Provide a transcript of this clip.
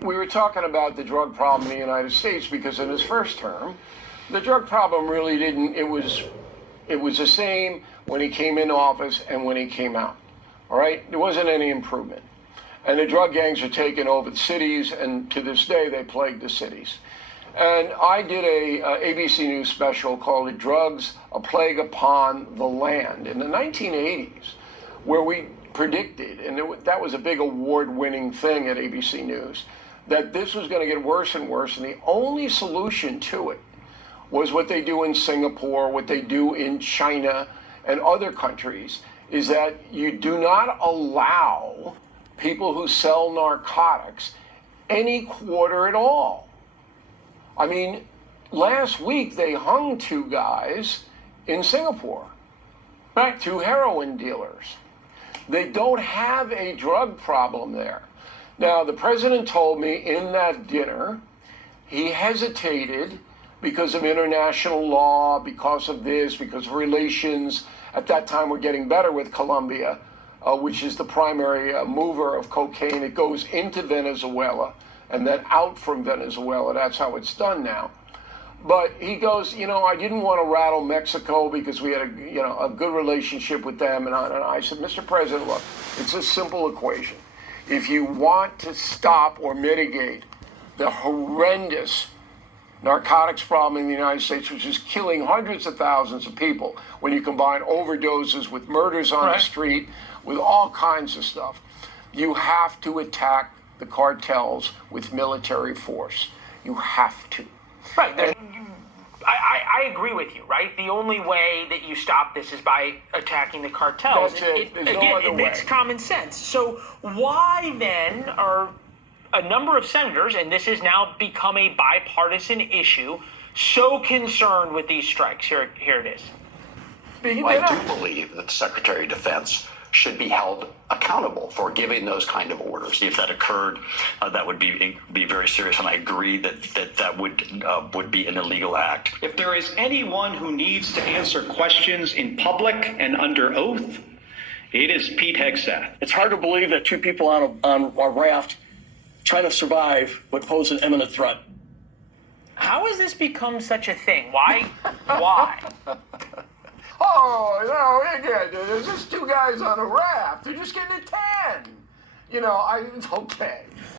we were talking about the drug problem in the United States because in his first term, the drug problem really didn't, it was the same when he came into office and when he came out. All right? There wasn't any improvement. And the drug gangs are taking over the cities, and to this day, they plague the cities. And I did a ABC News special called Drugs, A Plague Upon the Land in the 1980s, where we predicted, and that was a big award-winning thing at ABC News, that this was going to get worse and worse, and the only solution to it was what they do in Singapore, what they do in China and other countries, is that you do not allow people who sell narcotics any quarter at all. I mean, last week they hung 2 guys in Singapore, right? 2 heroin dealers. They don't have a drug problem there. Now, the president told me in that dinner he hesitated because of international law, because of this, because of relations. At that time, we're getting better with Colombia, which is the primary mover of cocaine. It goes into Venezuela and then out from Venezuela. That's how it's done now. But he goes, I didn't want to rattle Mexico because we had a good relationship with them. And I said, Mr. President, look, it's a simple equation. If you want to stop or mitigate the horrendous narcotics problem in the United States, which is killing hundreds of thousands of people, when you combine overdoses with murders on the street, with all kinds of stuff, you have to attack the cartels with military force. You have to. Right. I agree with you, right? The only way that you stop this is by attacking the cartels. That's it. There's no again, other it way. makes common sense. So why then are a number of senators, and this has now become a bipartisan issue, so concerned with these strikes? Here it is. I do believe that the Secretary of Defense should be held accountable for giving those kind of orders. If that occurred, that would be very serious, and I agree that would be an illegal act. If there is anyone who needs to answer questions in public and under oath, it is Pete Hegseth. It's hard to believe that 2 people on a raft trying to survive would pose an imminent threat. How has this become such a thing? Why? Why? Oh, again, there's just 2 guys on a raft. They're just getting a tan. It's okay.